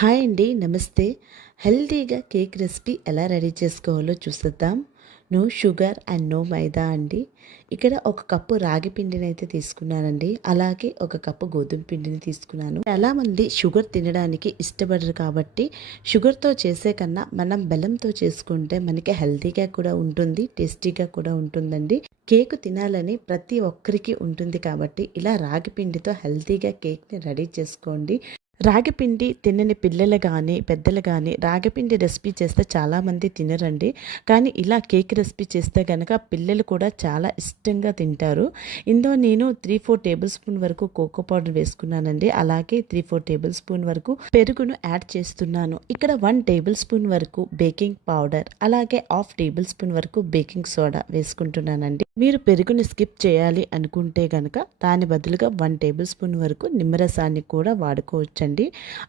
Hi అండి, నమస్తే. హెల్తీగా కేక్ రెసిపీ ఎలా రెడీ చేసుకోవాలో చూసేద్దాం. నో షుగర్ అండ్ నో మైదా అండి. ఇక్కడ ఒక కప్పు రాగి పిండిని అయితే తీసుకున్నానండి. అలాగే ఒక కప్పు గోధుమ పిండిని తీసుకున్నాను. చాలామంది షుగర్ తినడానికి ఇష్టపడరు కాబట్టి షుగర్తో చేసే కన్నా మనం బెల్లంతో చేసుకుంటే మనకి హెల్తీగా కూడా ఉంటుంది, టేస్టీగా కూడా ఉంటుందండి. కేక్ తినాలని ప్రతి ఒక్కరికి ఉంటుంది కాబట్టి ఇలా రాగి పిండితో హెల్తీగా కేక్ని రెడీ చేసుకోండి. రాగిపిండి తినని పిల్లలు కానీ పెద్దలు కానీ రాగిపిండి రెసిపీ చేస్తే చాలామంది తినరండి. కానీ ఇలా కేక్ రెసిపీ చేస్తే కనుక పిల్లలు కూడా చాలా ఇష్టంగా తింటారు. ఇందులో నేను 3-4 టేబుల్ స్పూన్ వరకు కోకో పౌడర్ వేసుకున్నానండి. అలాగే 3-4 టేబుల్ స్పూన్ వరకు పెరుగును యాడ్ చేస్తున్నాను. ఇక్కడ 1 టేబుల్ స్పూన్ వరకు బేకింగ్ పౌడర్, అలాగే 1/2 టేబుల్ స్పూన్ వరకు బేకింగ్ సోడా వేసుకుంటున్నానండి. మీరు పెరుగుని స్కిప్ చేయాలి అనుకుంటే కనుక దాని బదులుగా 1 టేబుల్ స్పూన్ వరకు నిమ్మరసాన్ని కూడా వాడుకోవచ్చు.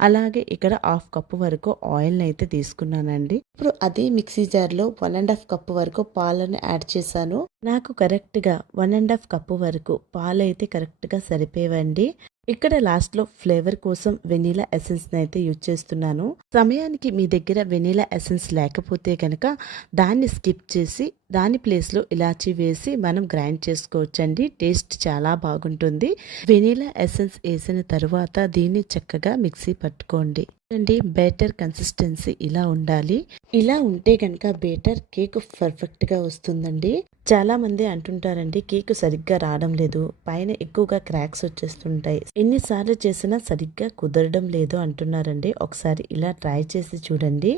అలాగే ఇక్కడ 1/2 కప్పు వరకు ఆయిల్ని అయితే తీసుకున్నానండి. ఇప్పుడు అదే మిక్సీ జార్లో 1.5 కప్పు వరకు పాలను యాడ్ చేశాను. నాకు కరెక్ట్గా 1.5 కప్పు వరకు పాలు అయితే కరెక్ట్గా సరిపోయేవండి. ఇక్కడ లాస్ట్లో ఫ్లేవర్ కోసం వెనీలా ఎసెన్స్ని అయితే యూజ్ చేస్తున్నాను. సమయానికి మీ దగ్గర వెనీలా ఎసెన్స్ లేకపోతే కనుక దాన్ని స్కిప్ చేసి దాని ప్లేస్లో ఇలాచీ వేసి మనం గ్రైండ్ చేసుకోవచ్చండి. టేస్ట్ చాలా బాగుంటుంది. వెనీలా ఎసెన్స్ వేసిన తర్వాత దీన్ని చక్కగా మిక్సీ పట్టుకోండి. అండి, బేటర్ కన్సిస్టెన్సీ ఇలా ఉండాలి. ఇలా ఉంటే కనుక బేటర్ కేక్ పర్ఫెక్ట్గా వస్తుందండి. చాలా మంది అంటుంటారండి కేక్ సరిగ్గా రావడం లేదు, పైన ఎక్కువగా క్రాక్స్ వచ్చేస్తుంటాయి, ఎన్నిసార్లు చేసినా సరిగ్గా కుదరడం లేదు అంటున్నారండి. ఒకసారి ఇలా ట్రై చేసి చూడండి.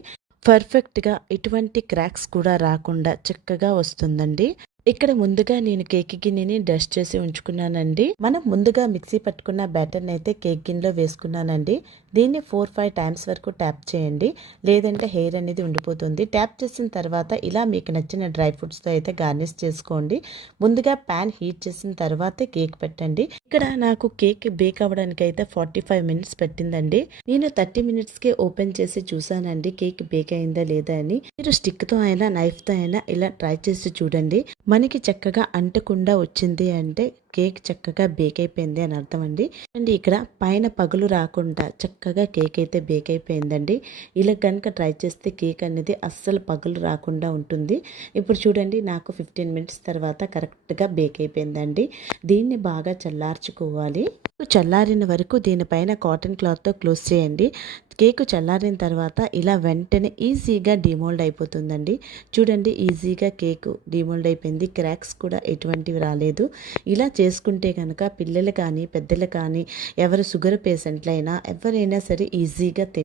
పర్ఫెక్ట్గా ఎటువంటి క్రాక్స్ కూడా రాకుండా చక్కగా వస్తుందండి. ఇక్కడ ముందుగా నేను కేక్ గిన్నెని డస్ట్ చేసి ఉంచుకున్నానండి. మనం ముందుగా మిక్సీ పట్టుకున్న బ్యాటర్ని అయితే కేక్ గిన్నెలో వేసుకున్నానండి. దీన్ని 4-5 టైమ్స్ వరకు ట్యాప్ చేయండి, లేదంటే హెయిర్ అనేది ఉండిపోతుంది. ట్యాప్ చేసిన తర్వాత ఇలా మీకు నచ్చిన డ్రై ఫ్రూట్స్తో అయితే గార్నిష్ చేసుకోండి. ముందుగా ప్యాన్ హీట్ చేసిన తర్వాతే కేక్ పెట్టండి. ఇక్కడ నాకు కేక్ బేక్ అవ్వడానికి అయితే 45 మినిట్స్ పెట్టిందండి. నేను 30 మినిట్స్కే ఓపెన్ చేసి చూసానండి కేక్ బేక్ అయిందా లేదా అని. మీరు స్టిక్తో అయినా నైఫ్తో అయినా ఇలా ట్రై చేసి చూడండి. మనకి చక్కగా అంటకుండా వచ్చింది అంటే కేక్ చక్కగా బేక్ అయిపోయింది అని అర్థం అండి. ఇక్కడ పైన పగులు రాకుండా చక్కగా కేక్ అయితే బేక్ అయిపోయిందండి. ఇలా కనుక ట్రై చేస్తే కేక్ అనేది అస్సలు పగులు రాకుండా ఉంటుంది. ఇప్పుడు చూడండి, నాకు 15 మినిట్స్ తర్వాత కరెక్ట్గా బేక్ అయిపోయిందండి. దీన్ని బాగా చల్లార్చుకోవాలి. చల్లారిన వరకు దీనిపైన కాటన్ క్లాత్తో క్లోజ్ చేయండి. కేకు చల్లారిన తర్వాత ఇలా వెంటనే ఈజీగా డిమోల్డ్ అయిపోతుందండి. చూడండి, ఈజీగా కేకు డిమోల్డ్ అయిపోయింది. క్రాక్స్ కూడా ఎటువంటివి రాలేదు. ఇలా చేసుకుంటే కనుక పిల్లలు కానీ పెద్దలు కానీ ఎవరు షుగర్ పేషెంట్లైనా ఎవరైనా సరే ఈజీగా